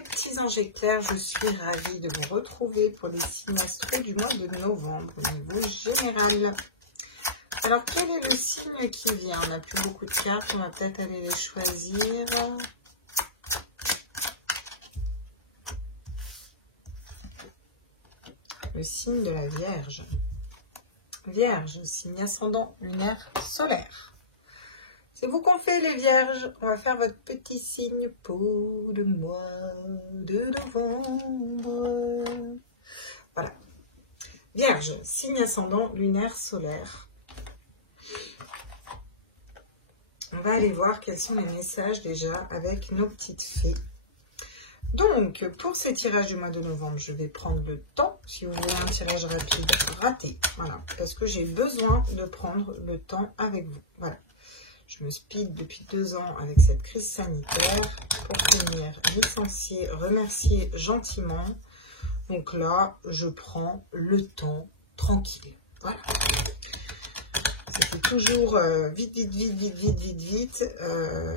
mes petits anges éclairs, je suis ravie de vous retrouver pour les signes astro du mois de novembre au niveau général. Alors, quel est le signe qui vient? On n'a plus beaucoup de cartes, on va peut-être aller les choisir. Le signe de la Vierge. Vierge, signe ascendant lunaire solaire. C'est vous qu'on fait les Vierges. On va faire votre petit signe pour le mois de novembre. Voilà. Vierge, signe ascendant lunaire solaire. On va aller voir quels sont les messages déjà avec nos petites fées. Donc, pour ces tirages du mois de novembre, je vais prendre le temps. Si vous voulez un tirage rapide, raté. Voilà, parce que j'ai besoin de prendre le temps avec vous. Voilà. Je me speed depuis 2 ans avec cette crise sanitaire pour venir licencier, remercier gentiment. Donc là, je prends le temps tranquille. Voilà. C'était toujours vite.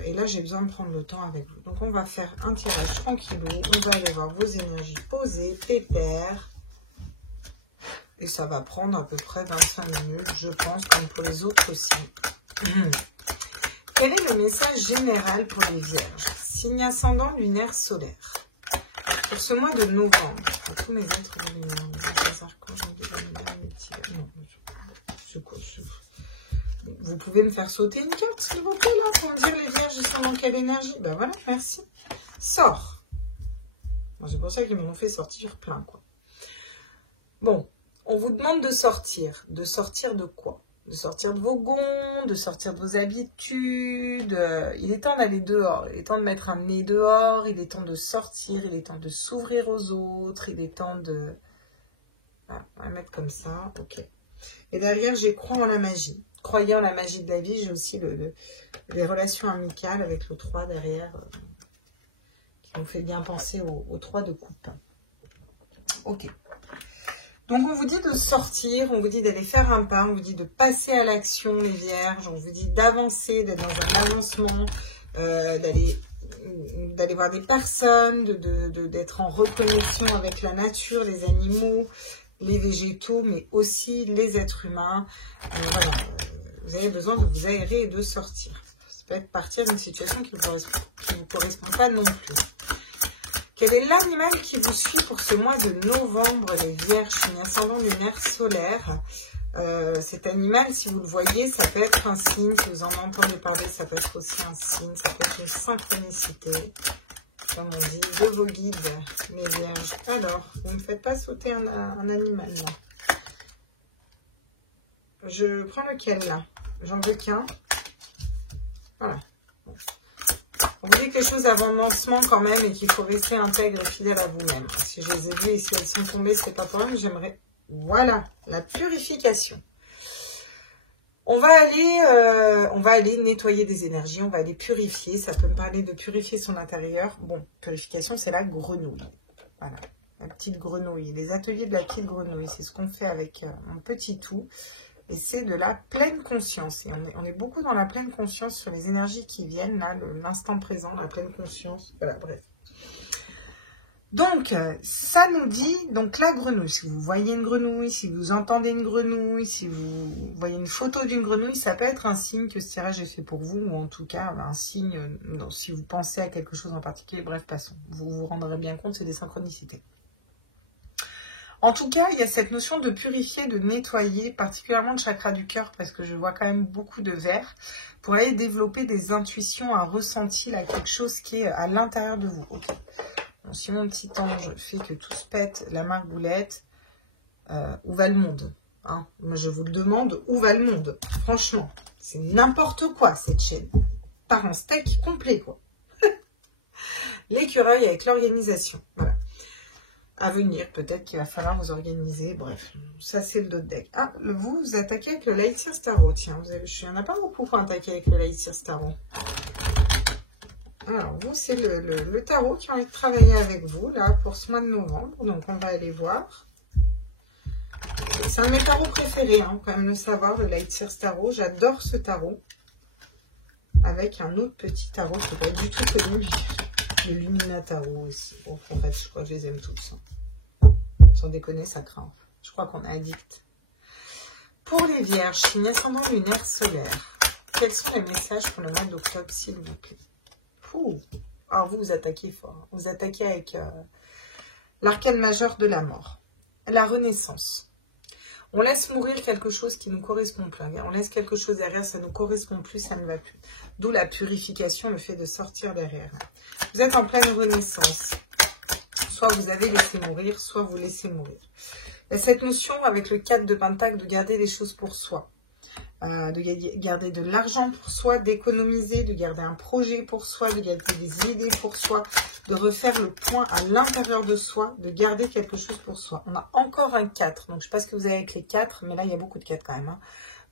Et là, j'ai besoin de prendre le temps avec vous. Donc, on va faire un tirage tranquillou. On va aller voir vos énergies posées, pépères. Et ça va prendre à peu près 25 minutes, je pense, comme pour les autres aussi. Quel est le message général pour les Vierges? Signe ascendant lunaire solaire. Pour ce mois de novembre, à tous mes êtres lunaires, vous pouvez me faire sauter une carte, s'il vous plaît, là, pour me dire les Vierges, ils sont dans quelle énergie? Ben voilà, merci. Sors. C'est pour ça qu'ils m'ont fait sortir plein, quoi. Bon, on vous demande de sortir. De sortir de quoi? De sortir de vos gonds, de sortir de vos habitudes. Il est temps d'aller dehors, il est temps de mettre un nez dehors, il est temps de sortir, il est temps de s'ouvrir aux autres, il est temps de... Voilà, on va mettre comme ça, ok. Et derrière, j'ai crois en la magie. Croyez en la magie de la vie, j'ai aussi les relations amicales avec le 3 derrière, qui nous fait bien penser au 3 de coupe. Ok. Donc, on vous dit de sortir, on vous dit d'aller faire un pas, on vous dit de passer à l'action, les Vierges, on vous dit d'avancer, d'être dans un avancement, d'aller voir des personnes, d'être en reconnexion avec la nature, les animaux, les végétaux, mais aussi les êtres humains. Voilà, vous avez besoin de vous aérer et de sortir. Ça peut être partir d'une situation qui ne vous correspond pas non plus. Quel est l'animal qui vous suit pour ce mois de novembre, les Vierges, signe ascendant lunaire solaire? Cet animal, si vous le voyez, ça peut être un signe, si vous en entendez parler, ça peut être aussi un signe, ça peut être une synchronicité, comme on dit, de vos guides, les Vierges. Alors, vous ne me faites pas sauter un animal, là. Je prends lequel, là? J'en veux qu'un. Voilà. On vous dit que les choses avant le lancement quand même et qu'il faut rester intègre et fidèle à vous-même. Si je les ai vues et si elles sont tombées, c'est pas pour rien, mais j'aimerais... Voilà, la purification. On va aller nettoyer des énergies, on va aller purifier. Ça peut me parler de purifier son intérieur. Bon, purification, c'est la grenouille. Voilà, la petite grenouille. Les ateliers de la petite grenouille, c'est ce qu'on fait avec mon petit tout. Et c'est de la pleine conscience. Et on est beaucoup dans la pleine conscience sur les énergies qui viennent, là, l'instant présent, la pleine conscience. Voilà, bref. Donc, ça nous dit, donc la grenouille, si vous voyez une grenouille, si vous entendez une grenouille, si vous voyez une photo d'une grenouille, ça peut être un signe que ce tirage est fait pour vous, ou en tout cas, un signe, si vous pensez à quelque chose en particulier, bref, passons. Vous vous rendrez bien compte, c'est des synchronicités. En tout cas, il y a cette notion de purifier, de nettoyer, particulièrement le chakra du cœur, parce que je vois quand même beaucoup de vert, pour aller développer des intuitions, un ressenti, là, quelque chose qui est à l'intérieur de vous. Okay. Bon, si mon petit ange fait que tout se pète, la margoulette, où va le monde, hein? Moi, je vous le demande, où va le monde? Franchement, c'est n'importe quoi, cette chaîne. Part en steak complet, quoi. L'écureuil avec l'organisation, voilà. À venir, peut-être qu'il va falloir vous organiser, bref, ça c'est le dos de deck. Ah, vous attaquez avec le Light Seers Tarot, tiens, il n'y en a pas beaucoup pour attaquer avec le Light Seers Tarot. Alors, vous, c'est le tarot qui a envie de travailler avec vous, là, pour ce mois de novembre, donc on va aller voir. C'est un de mes tarots préférés, hein, quand même le savoir, le Light Seers Tarot, j'adore ce tarot, avec un autre petit tarot qui n'est pas du tout connu. Le Luminataro aussi. Bon, en fait, je crois que je les aime tous. Sans déconner, ça craint. Je crois qu'on est addict. Pour les vierges, signe ascendant lunaire solaire. Quels sont les messages pour le mois d'octobre, s'il vous plaît? Ouh. Alors vous attaquez fort. Vous attaquez avec l'arcane majeur de la mort. La renaissance. On laisse mourir quelque chose qui nous correspond plus. On laisse quelque chose derrière, ça ne nous correspond plus, ça ne va plus. D'où la purification, le fait de sortir derrière. Vous êtes en pleine renaissance. Soit vous avez laissé mourir, soit vous laissez mourir. Il y a cette notion avec le 4 de Pentacle de garder les choses pour soi. De garder de l'argent pour soi, d'économiser, de garder un projet pour soi, de garder des idées pour soi, de refaire le point à l'intérieur de soi, de garder quelque chose pour soi. On a encore un 4, donc je ne sais pas ce que vous avez avec les 4, mais là il y a beaucoup de 4 quand même,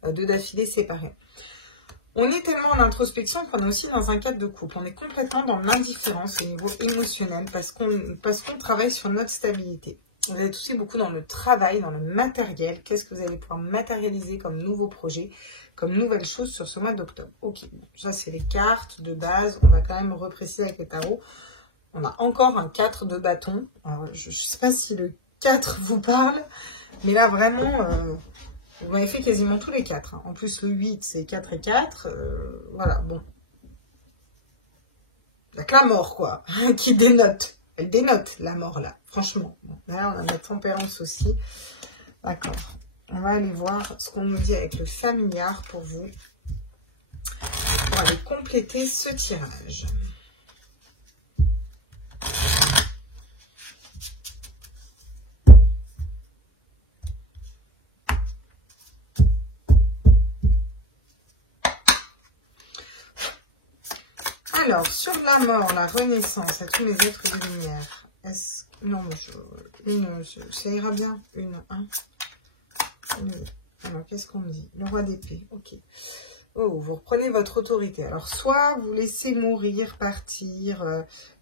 hein. 2 d'affilée séparés. On est tellement en introspection qu'on est aussi dans un cadre de couple. On est complètement dans l'indifférence au niveau émotionnel parce qu'on travaille sur notre stabilité. Vous êtes aussi beaucoup dans le travail, dans le matériel. Qu'est-ce que vous allez pouvoir matérialiser comme nouveaux projets, comme nouvelles choses sur ce mois d'octobre? Ok, bon, ça c'est les cartes de base. On va quand même repréciser avec les tarots. On a encore un 4 de bâton. Alors, je ne sais pas si le 4 vous parle, mais là vraiment, vous m'avez fait quasiment tous les 4. Hein. En plus, le 8, c'est 4 et 4. Voilà, bon. La mort, quoi, qui dénote. Elle dénote la mort là, franchement. Bon, là, on a la tempérance aussi. D'accord. On va aller voir ce qu'on nous dit avec le familiar pour vous. Pour aller compléter ce tirage. Alors, sur la mort, la renaissance, à tous les êtres de lumière. Est-ce... Non, ça ira bien. Alors, qu'est-ce qu'on me dit? Le roi d'épée, ok. Oh, vous reprenez votre autorité. Alors, soit vous laissez mourir, partir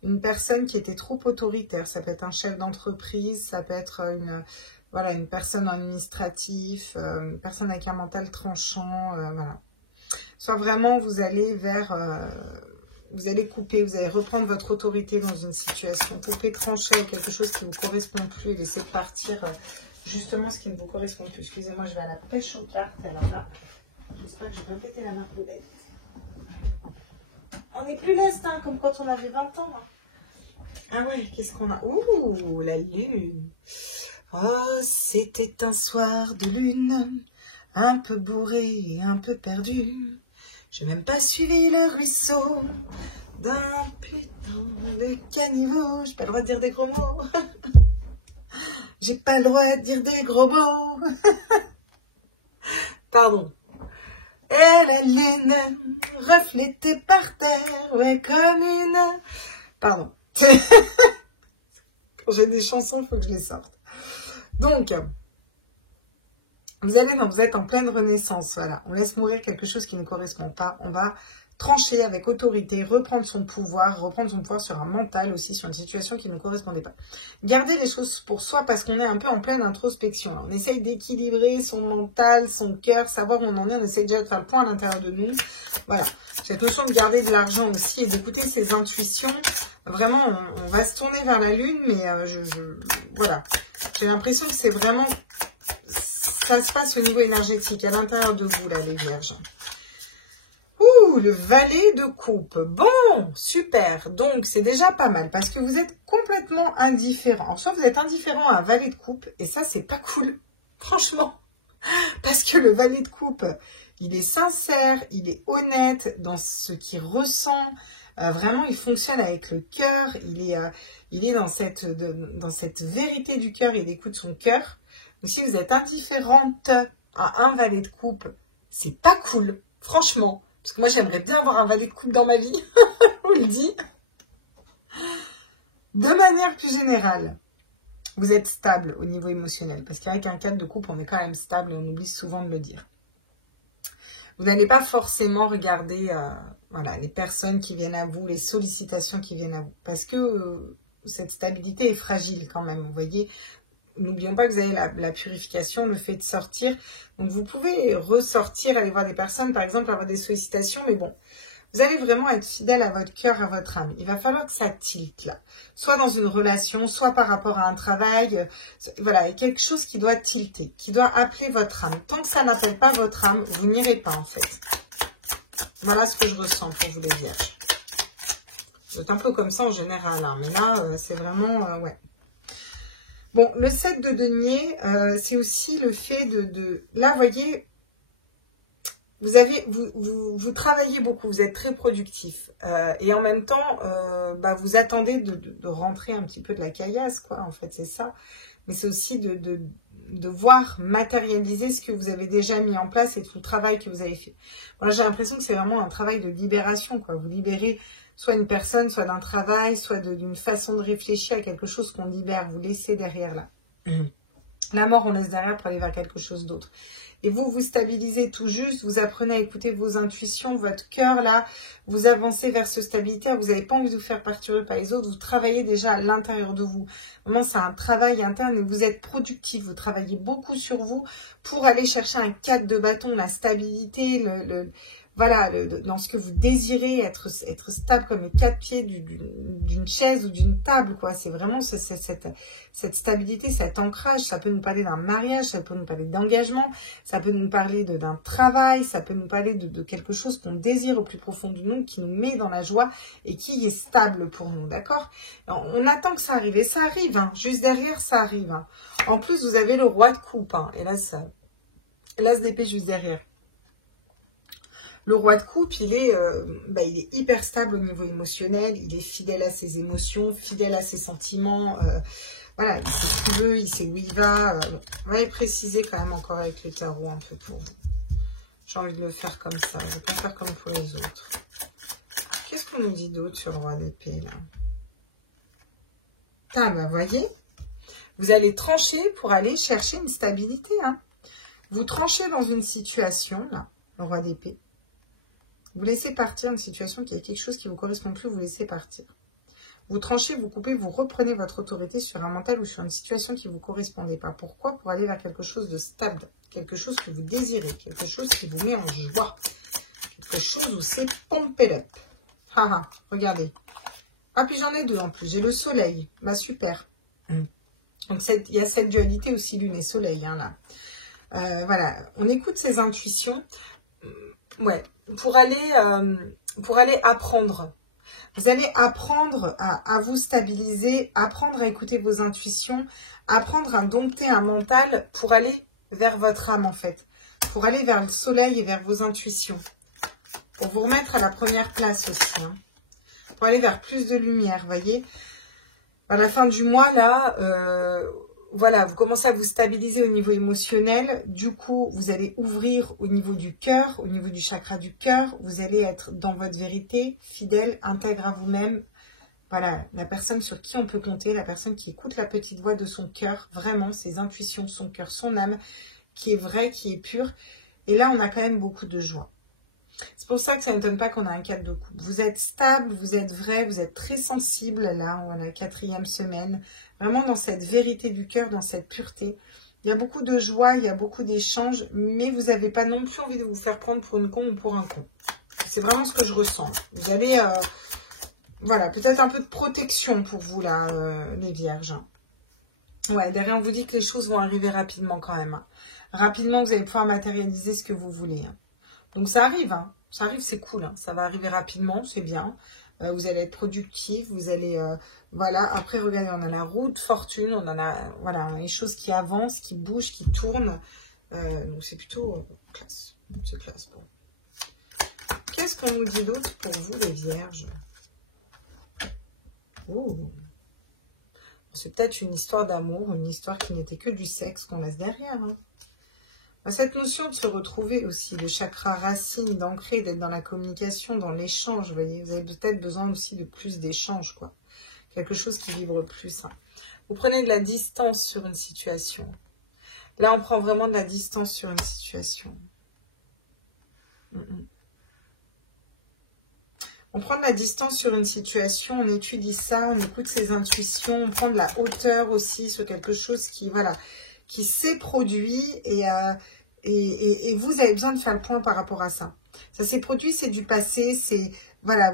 une personne qui était trop autoritaire. Ça peut être un chef d'entreprise, ça peut être une personne administrative, une personne avec un mental tranchant, voilà. Soit vraiment, vous allez vers... vous allez couper, vous allez reprendre votre autorité dans une situation, couper, trancher quelque chose qui ne vous correspond plus et laisser partir justement ce qui ne vous correspond plus. Excusez-moi, je vais à la pêche aux cartes. Alors là, j'espère que je vais pas péter la margoulette. On n'est plus leste, hein, comme quand on avait 20 ans. Hein. Ah ouais, qu'est-ce qu'on a? Ouh, la lune. Oh, c'était un soir de lune, un peu bourré et un peu perdu. J'ai même pas suivi le ruisseau d'un putain de caniveau. J'ai pas le droit de dire des gros mots. J'ai pas le droit de dire des gros mots. Pardon. Et la lune reflétée par terre, ouais, comme une... Pardon. Quand j'ai des chansons, il faut que je les sorte. Donc... Vous êtes en pleine renaissance, voilà. On laisse mourir quelque chose qui ne correspond pas. On va trancher avec autorité, reprendre son pouvoir sur un mental aussi, sur une situation qui ne correspondait pas. Garder les choses pour soi parce qu'on est un peu en pleine introspection. On essaye d'équilibrer son mental, son cœur, savoir où on en est. On essaye déjà de faire le point à l'intérieur de nous. Voilà. Cette notion de garder de l'argent aussi et d'écouter ses intuitions. Vraiment, on va se tourner vers la lune, mais voilà. J'ai l'impression que c'est vraiment... Ça se passe au niveau énergétique, à l'intérieur de vous, là, les vierges. Ouh, le valet de coupe. Bon, super. Donc, c'est déjà pas mal, parce que vous êtes complètement indifférent. Alors, soit vous êtes indifférent à un valet de coupe, et ça, c'est pas cool. Franchement. Parce que le valet de coupe, il est sincère, il est honnête dans ce qu'il ressent. Vraiment, il fonctionne avec le cœur. Il est dans cette vérité du cœur. Il écoute son cœur. Donc, si vous êtes indifférente à un valet de coupe, c'est pas cool, franchement. Parce que moi, j'aimerais bien avoir un valet de coupe dans ma vie, on le dit. De manière plus générale, vous êtes stable au niveau émotionnel. Parce qu'avec un 4 de coupe, on est quand même stable et on oublie souvent de le dire. Vous n'allez pas forcément regarder les personnes qui viennent à vous, les sollicitations qui viennent à vous. Parce que cette stabilité est fragile quand même, vous voyez. N'oublions pas que vous avez la purification, le fait de sortir. Donc, vous pouvez ressortir, aller voir des personnes, par exemple, avoir des sollicitations. Mais bon, Vous allez vraiment être fidèle à votre cœur, à votre âme. Il va falloir que ça tilte là. Soit dans une relation, soit par rapport à un travail. Voilà, il y a quelque chose qui doit tilter, qui doit appeler votre âme. Tant que ça n'appelle pas votre âme, vous n'irez pas en fait. Voilà ce que je ressens pour vous les vierges. Vous êtes un peu comme ça en général, hein, mais là, c'est vraiment... ouais. Bon, le 7 de denier, c'est aussi le fait de... Là, vous voyez... Vous travaillez beaucoup, vous êtes très productif et en même temps, vous attendez de rentrer un petit peu de la caillasse, quoi. En fait, c'est ça. Mais c'est aussi de voir matérialiser ce que vous avez déjà mis en place et tout le travail que vous avez fait. Voilà, j'ai l'impression que c'est vraiment un travail de libération, quoi. Vous libérez soit une personne, soit d'un travail, soit d'une façon de réfléchir à quelque chose qu'on libère. Vous laissez derrière là. La mort, on laisse derrière pour aller vers quelque chose d'autre. Et vous, vous stabilisez tout juste, vous apprenez à écouter vos intuitions, votre cœur, là, vous avancez vers ce stabilité, vous n'avez pas envie de vous faire perturber par les autres, vous travaillez déjà à l'intérieur de vous. Vraiment, c'est un travail interne et vous êtes productif, vous travaillez beaucoup sur vous pour aller chercher un cadre de bâton, la stabilité, voilà, dans ce que vous désirez, être stable comme les 4 pieds d'une chaise ou d'une table, quoi. C'est vraiment cette stabilité, cet ancrage. Ça peut nous parler d'un mariage, ça peut nous parler d'engagement, ça peut nous parler d'un travail, ça peut nous parler de quelque chose qu'on désire au plus profond de nous, qui nous met dans la joie et qui est stable pour nous, d'accord? On attend que ça arrive, et ça arrive, hein. Juste derrière, ça arrive, hein. En plus, vous avez le roi de coupe, hein. Et là, l'as d'épée juste derrière. Le roi de coupe, il est hyper stable au niveau émotionnel, il est fidèle à ses émotions, fidèle à ses sentiments, voilà, il sait ce qu'il veut, il sait où il va. On va y préciser quand même encore avec le tarot un peu pour vous. J'ai envie de le faire comme ça, je ne vais pas faire comme pour les autres. Qu'est-ce qu'on nous dit d'autre sur le roi d'épée là? Ah bah voyez, vous allez trancher pour aller chercher une stabilité, hein. Vous tranchez dans une situation, là, le roi d'épée. Vous laissez partir une situation qui est quelque chose qui ne vous correspond plus, vous laissez partir. Vous tranchez, vous coupez, vous reprenez votre autorité sur un mental ou sur une situation qui ne vous correspondait pas. Pourquoi? Pour aller vers quelque chose de stable, quelque chose que vous désirez, quelque chose qui vous met en joie, quelque chose où c'est pompé up. Haha, regardez. Ah, puis j'en ai 2 en plus. J'ai le soleil. Bah, super. Donc, il y a cette dualité aussi, lune et soleil, hein, là. Voilà, on écoute ses intuitions. Ouais, pour aller apprendre. Vous allez apprendre à vous stabiliser, apprendre à écouter vos intuitions, apprendre à dompter un mental pour aller vers votre âme en fait. Pour aller vers le soleil et vers vos intuitions. Pour vous remettre à la première place aussi. Hein. Pour aller vers plus de lumière, voyez. À la fin du mois, là... voilà, vous commencez à vous stabiliser au niveau émotionnel. Du coup, vous allez ouvrir au niveau du cœur, au niveau du chakra du cœur. Vous allez être dans votre vérité, fidèle, intègre à vous-même. Voilà, la personne sur qui on peut compter, la personne qui écoute la petite voix de son cœur, vraiment, ses intuitions, son cœur, son âme, qui est vraie, qui est pure. Et là, on a quand même beaucoup de joie. C'est pour ça que ça ne m'étonne pas qu'on a un 4 de coupe. Vous êtes stable, vous êtes vrai, vous êtes très sensible, là, on a la 4e semaine. Vraiment dans cette vérité du cœur, dans cette pureté. Il y a beaucoup de joie, il y a beaucoup d'échanges, mais vous n'avez pas non plus envie de vous faire prendre pour une con ou pour un con. C'est vraiment ce que je ressens. Vous avez, voilà, peut-être un peu de protection pour vous, là, les vierges. Ouais, derrière, on vous dit que les choses vont arriver rapidement quand même. Hein. Rapidement, vous allez pouvoir matérialiser ce que vous voulez. Hein. Donc ça arrive, hein. Ça arrive, c'est cool, hein. Ça va arriver rapidement, c'est bien. Vous allez être productif, vous allez, voilà. Après, regardez, on a la roue de fortune, on en a, voilà, les choses qui avancent, qui bougent, qui tournent. Donc c'est plutôt classe, c'est classe. Bon. Qu'est-ce qu'on nous dit d'autre pour vous, les vierges? Oh. C'est peut-être une histoire d'amour, une histoire qui n'était que du sexe qu'on laisse derrière, hein. Cette notion de se retrouver aussi, le chakra racine, d'ancrer, d'être dans la communication, dans l'échange, vous voyez, vous avez peut-être besoin aussi de plus d'échanges, quoi. Quelque chose qui vibre plus. Hein. Vous prenez de la distance sur une situation. Là, on prend vraiment de la distance sur une situation. On prend de la distance sur une situation, on étudie ça, on écoute ses intuitions, on prend de la hauteur aussi sur quelque chose qui, voilà, qui s'est produit et vous avez besoin de faire le point par rapport à ça. Ça s'est produit, c'est du passé, c'est... Voilà,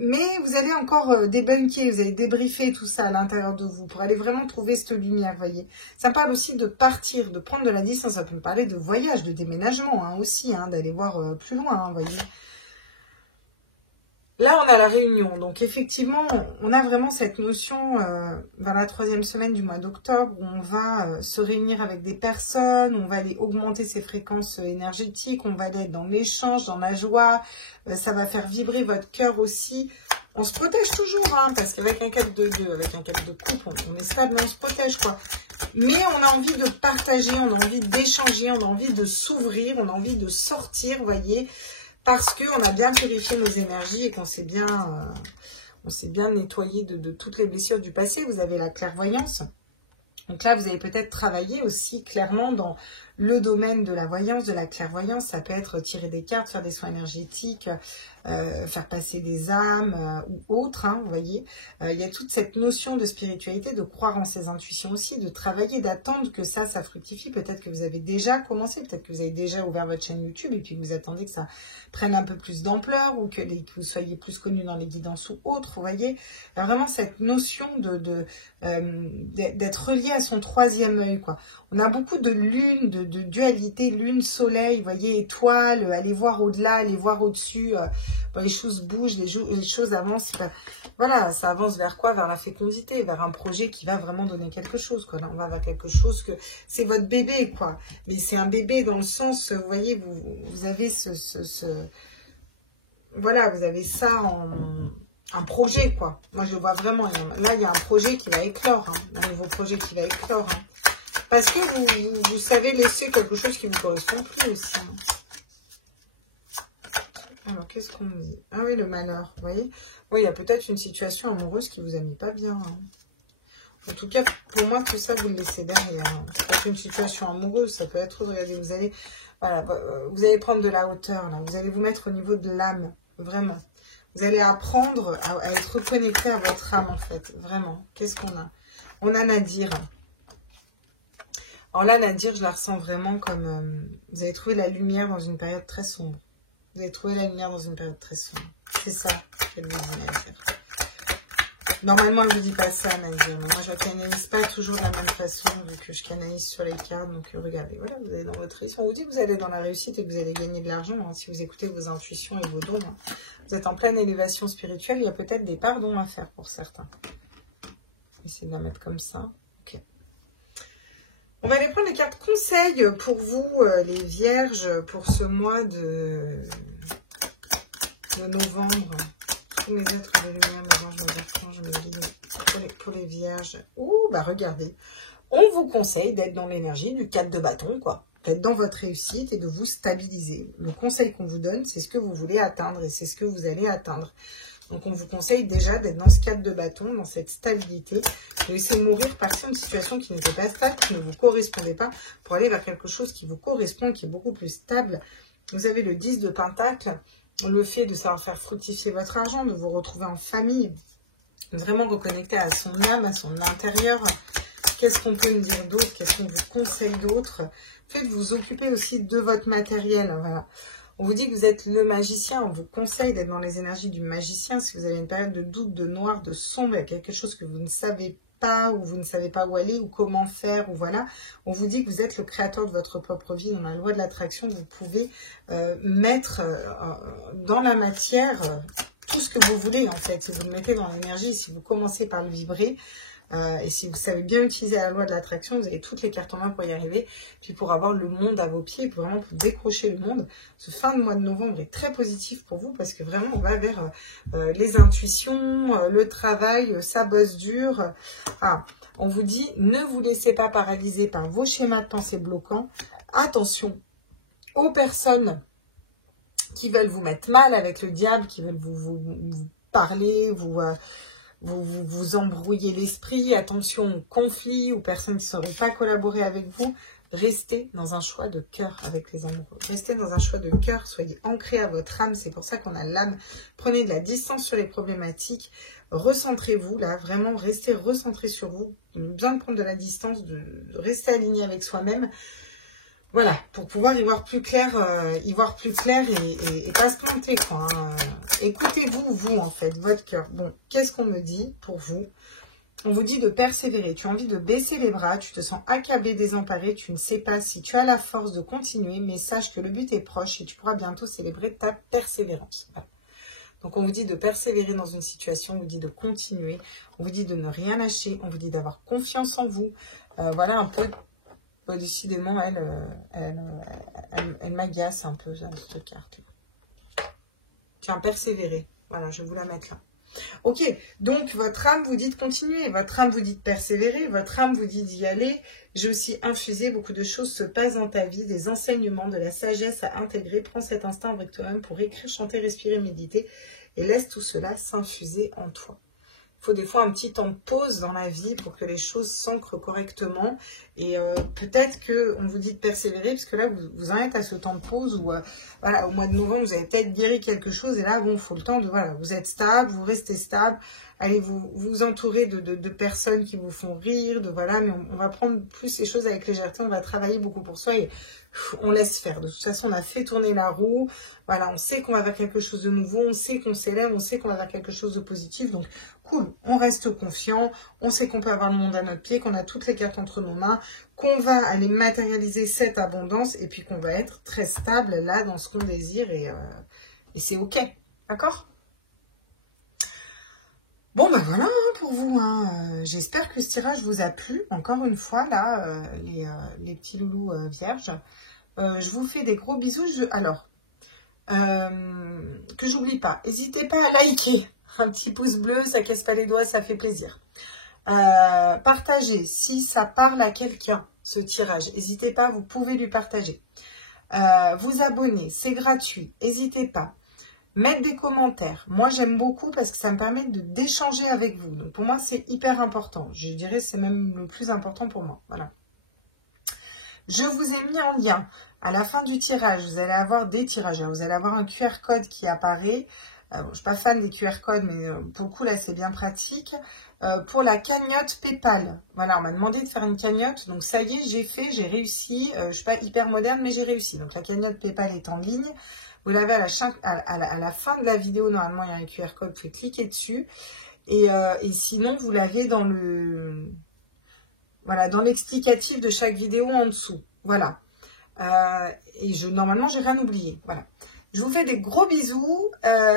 mais vous allez encore débunker, vous allez débriefer tout ça à l'intérieur de vous pour aller vraiment trouver cette lumière, vous voyez. Ça me parle aussi de partir, de prendre de la distance, ça peut me parler de voyage, de déménagement hein, aussi, hein, d'aller voir plus loin, hein, vous voyez. Là, on a la réunion, donc effectivement, on a vraiment cette notion vers la 3e semaine du mois d'octobre où on va se réunir avec des personnes, on va aller augmenter ses fréquences énergétiques, on va aller être dans l'échange, dans la joie, ça va faire vibrer votre cœur aussi. On se protège toujours, hein, parce qu'avec un cadre de 2, avec un cadre de couple, on est stable, mais on se protège, quoi. Mais on a envie de partager, on a envie d'échanger, on a envie de s'ouvrir, on a envie de sortir, vous voyez. Parce qu'on a bien purifié nos énergies et qu'on s'est bien, nettoyé de toutes les blessures du passé. Vous avez la clairvoyance. Donc là, vous allez peut-être travailler aussi clairement dans le domaine de la voyance, de la clairvoyance. Ça peut être tirer des cartes, faire des soins énergétiques, faire passer des âmes ou autres, hein, vous voyez. Il y a toute cette notion de spiritualité, de croire en ses intuitions aussi, de travailler, d'attendre que ça fructifie. Peut-être que vous avez déjà commencé, peut-être que vous avez déjà ouvert votre chaîne YouTube et puis vous attendez que ça prenne un peu plus d'ampleur ou que vous soyez plus connu dans les guidances ou autres, vous voyez. Il y a vraiment cette notion d'être relié à son 3e œil, quoi. On a beaucoup de lune, de dualité, lune, soleil, vous voyez, étoile, aller voir au-delà, aller voir au-dessus, les choses bougent, les choses avancent. Voilà, ça avance vers quoi? Vers la fécondité, vers un projet qui va vraiment donner quelque chose, quoi. Là, on va vers quelque chose que c'est votre bébé, quoi. Mais c'est un bébé dans le sens, vous voyez, vous avez voilà, vous avez ça un projet, quoi. Moi, je vois vraiment, là, il y a un projet qui va éclore, hein, un nouveau projet qui va éclore, hein. Parce que vous savez laisser quelque chose qui ne vous correspond plus aussi. Hein. Alors, qu'est-ce qu'on me dit? Ah oui, le malheur, vous voyez? Oui, il y a peut-être une situation amoureuse qui vous a mis pas bien. Hein. En tout cas, pour moi, tout ça, vous le laissez derrière. Hein. Ça peut être une situation amoureuse, ça peut être... Regardez, vous allez prendre de la hauteur, là. Vous allez vous mettre au niveau de l'âme, vraiment. Vous allez apprendre à être connecté à votre âme, en fait. Vraiment. Qu'est-ce qu'on a? On a Nadir. Alors là, Nadir, je la ressens vraiment comme... vous avez trouvé la lumière dans une période très sombre. Vous avez trouvé la lumière dans une période très sombre. C'est ça qu'elle vous dit, Nadir. Normalement, elle ne vous dit pas ça, Nadir. Moi, je ne la canalise pas toujours de la même façon, vu que je canalise sur les cartes. Donc, regardez, voilà, vous allez dans votre réussite. On vous dit que vous allez dans la réussite et que vous allez gagner de l'argent. Hein, si vous écoutez vos intuitions et vos dons. Hein. Vous êtes en pleine élévation spirituelle. Il y a peut-être des pardons à faire pour certains. Essayez de la mettre comme ça. Ok. On va aller prendre les cartes conseils pour vous, les vierges, pour ce mois de novembre. Tous mes êtres de lumière, mes anges, mes archanges, mes guides, pour les vierges. Ouh, bah regardez. On vous conseille d'être dans l'énergie du 4 de bâton, quoi. D'être dans votre réussite et de vous stabiliser. Le conseil qu'on vous donne, c'est ce que vous voulez atteindre et c'est ce que vous allez atteindre. Donc, on vous conseille déjà d'être dans ce 4 de bâton, dans cette stabilité, de laisser mourir, partir d'une situation qui n'était pas stable, qui ne vous correspondait pas, pour aller vers quelque chose qui vous correspond, qui est beaucoup plus stable. Vous avez le 10 de pentacle, le fait de savoir faire fructifier votre argent, de vous retrouver en famille, vraiment reconnecter à son âme, à son intérieur. Qu'est-ce qu'on peut nous dire d'autre? Qu'est-ce qu'on vous conseille d'autre? Faites vous occuper aussi de votre matériel, voilà. On vous dit que vous êtes le magicien, on vous conseille d'être dans les énergies du magicien. Si vous avez une période de doute, de noir, de sombre, il y a quelque chose que vous ne savez pas, ou vous ne savez pas où aller, ou comment faire, ou voilà. On vous dit que vous êtes le créateur de votre propre vie. Dans la loi de l'attraction, vous pouvez mettre dans la matière tout ce que vous voulez, en fait. Si vous le mettez dans l'énergie, si vous commencez par le vibrer, et si vous savez bien utiliser la loi de l'attraction, vous avez toutes les cartes en main pour y arriver, puis pour avoir le monde à vos pieds, pour vraiment pour décrocher le monde. Ce fin de mois de novembre est très positif pour vous parce que vraiment on va vers les intuitions, le travail, ça bosse dur. Ah, on vous dit, ne vous laissez pas paralyser par vos schémas de pensée bloquants. Attention aux personnes qui veulent vous mettre mal avec le diable, qui veulent vous parler, vous embrouillez l'esprit, attention aux conflits, aux personnes qui ne sauront pas collaborer avec vous. Restez dans un choix de cœur avec les amoureux. Restez dans un choix de cœur, soyez ancrés à votre âme, c'est pour ça qu'on a l'âme. Prenez de la distance sur les problématiques, recentrez-vous là, vraiment restez recentrés sur vous. Bien de prendre de la distance, de rester aligné avec soi-même. Voilà, pour pouvoir y voir plus clair et pas se planter, quoi. Hein. Écoutez-vous, vous, en fait, votre cœur. Bon, qu'est-ce qu'on me dit pour vous? On vous dit de persévérer. Tu as envie de baisser les bras, tu te sens accablé, désemparé, tu ne sais pas si tu as la force de continuer, mais sache que le but est proche et tu pourras bientôt célébrer ta persévérance. Voilà. Donc, on vous dit de persévérer dans une situation, on vous dit de continuer, on vous dit de ne rien lâcher, on vous dit d'avoir confiance en vous. Voilà un peu... Décidément, elle m'agace un peu, cette carte. Tiens, persévérer. Voilà, je vais vous la mettre là. Ok, donc votre âme vous dit de continuer, votre âme vous dit de persévérer, votre âme vous dit d'y aller. J'ai aussi infusé, beaucoup de choses se passent dans ta vie, des enseignements, de la sagesse à intégrer. Prends cet instant avec toi-même pour écrire, chanter, respirer, méditer et laisse tout cela s'infuser en toi. Il faut des fois un petit temps de pause dans la vie pour que les choses s'ancrent correctement. Et peut-être qu'on vous dit de persévérer, parce que là, vous en êtes à ce temps de pause où, voilà, au mois de novembre, vous avez peut-être guéri quelque chose. Et là, bon, il faut le temps de, voilà, vous êtes stable, vous restez stable. Allez, vous entourez de personnes qui vous font rire, voilà, mais on va prendre plus les choses avec légèreté, on va travailler beaucoup pour soi et on laisse faire. De toute façon, on a fait tourner la roue. Voilà, on sait qu'on va vers quelque chose de nouveau, on sait qu'on s'élève, on sait qu'on va vers quelque chose de positif. Donc, cool, on reste confiant, on sait qu'on peut avoir le monde à notre pied, qu'on a toutes les cartes entre nos mains, qu'on va aller matérialiser cette abondance et puis qu'on va être très stable là dans ce qu'on désire et c'est ok, d'accord? Bon, ben voilà pour vous. Hein. J'espère que ce tirage vous a plu. Encore une fois, là, les petits loulous vierges. Je vous fais des gros bisous. Alors, que j'oublie pas, n'hésitez pas à liker. Un petit pouce bleu, ça casse pas les doigts, ça fait plaisir. Partagez si ça parle à quelqu'un, ce tirage. N'hésitez pas, vous pouvez lui partager. Vous abonner, c'est gratuit. N'hésitez pas. Mettre des commentaires. Moi, j'aime beaucoup parce que ça me permet d'échanger avec vous. Donc, pour moi, c'est hyper important. Je dirais c'est même le plus important pour moi. Voilà. Je vous ai mis en lien. À la fin du tirage, vous allez avoir des tirages. Vous allez avoir un QR code qui apparaît. Je ne suis pas fan des QR codes, mais pour le coup, là, c'est bien pratique. Pour la cagnotte PayPal. Voilà, on m'a demandé de faire une cagnotte. Donc, ça y est, j'ai réussi. Je ne suis pas hyper moderne, mais j'ai réussi. Donc, la cagnotte PayPal est en ligne. Vous l'avez à la fin de la vidéo, normalement, il y a un QR code, vous pouvez cliquer dessus. Et sinon, vous l'avez dans dans l'explicatif de chaque vidéo en dessous. Voilà. Normalement, j'ai rien oublié. Voilà. Je vous fais des gros bisous.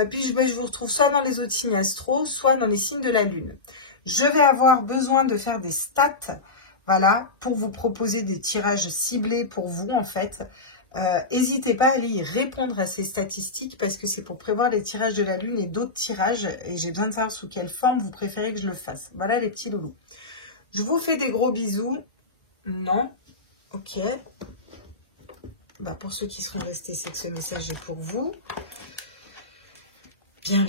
Puis je vous retrouve soit dans les autres signes astro, soit dans les signes de la Lune. Je vais avoir besoin de faire des stats, voilà, pour vous proposer des tirages ciblés pour vous, en fait. N'hésitez pas à aller y répondre à ces statistiques parce que c'est pour prévoir les tirages de la Lune et d'autres tirages et j'ai besoin de savoir sous quelle forme vous préférez que je le fasse. Voilà les petits loulous. Je vous fais des gros bisous. Non. Ok. Bah, pour ceux qui seront restés, c'est que ce message est pour vous. Bien.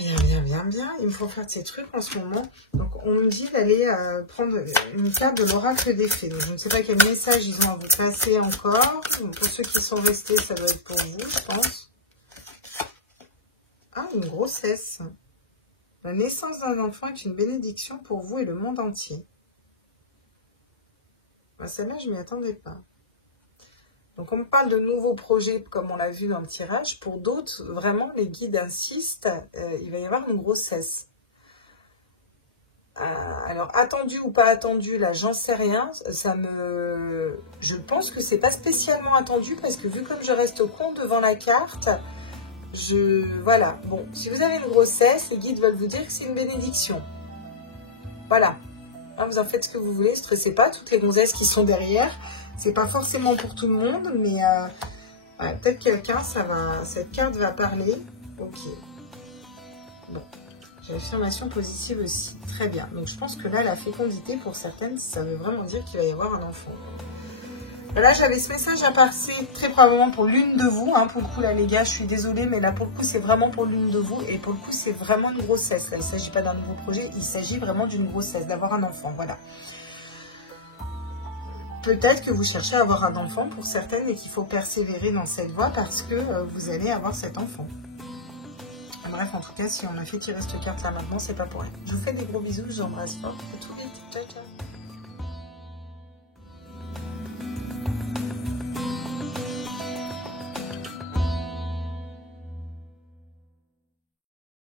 Il me faut faire de ces trucs en ce moment. Donc, on me dit d'aller prendre une carte de l'oracle des fées. Donc, je ne sais pas quel message ils ont à vous passer encore. Donc, pour ceux qui sont restés, ça doit être pour vous, je pense. Ah, une grossesse. La naissance d'un enfant est une bénédiction pour vous et le monde entier. Ben, celle-là, je ne m'y attendais pas. Donc, on me parle de nouveaux projets, comme on l'a vu dans le tirage. Pour d'autres, vraiment, les guides insistent, il va y avoir une grossesse. Alors, attendu ou pas attendu, là, j'en sais rien. Je pense que c'est pas spécialement attendu, parce que vu comme je reste con devant la carte, voilà. Bon, si vous avez une grossesse, les guides veulent vous dire que c'est une bénédiction. Voilà. Hein, vous en faites ce que vous voulez, stressez pas, toutes les gonzesses qui sont derrière. C'est pas forcément pour tout le monde, mais ouais, peut-être quelqu'un, cette carte va parler. Ok. Bon. J'ai l'affirmation positive aussi. Très bien. Donc, je pense que là, la fécondité, pour certaines, ça veut vraiment dire qu'il va y avoir un enfant. Là, j'avais ce message à passer très probablement pour l'une de vous. Hein, pour le coup, là, les gars, je suis désolée, mais là, pour le coup, c'est vraiment pour l'une de vous. Et pour le coup, c'est vraiment une grossesse. Là, il ne s'agit pas d'un nouveau projet, il s'agit vraiment d'une grossesse, d'avoir un enfant. Voilà. Peut-être que vous cherchez à avoir un enfant pour certaines et qu'il faut persévérer dans cette voie parce que vous allez avoir cet enfant. Bref, en tout cas, si on a fait tirer cette carte là maintenant, c'est pas pour rien. Je vous fais des gros bisous, je vous embrasse fort. À tout vite. Ciao, ciao.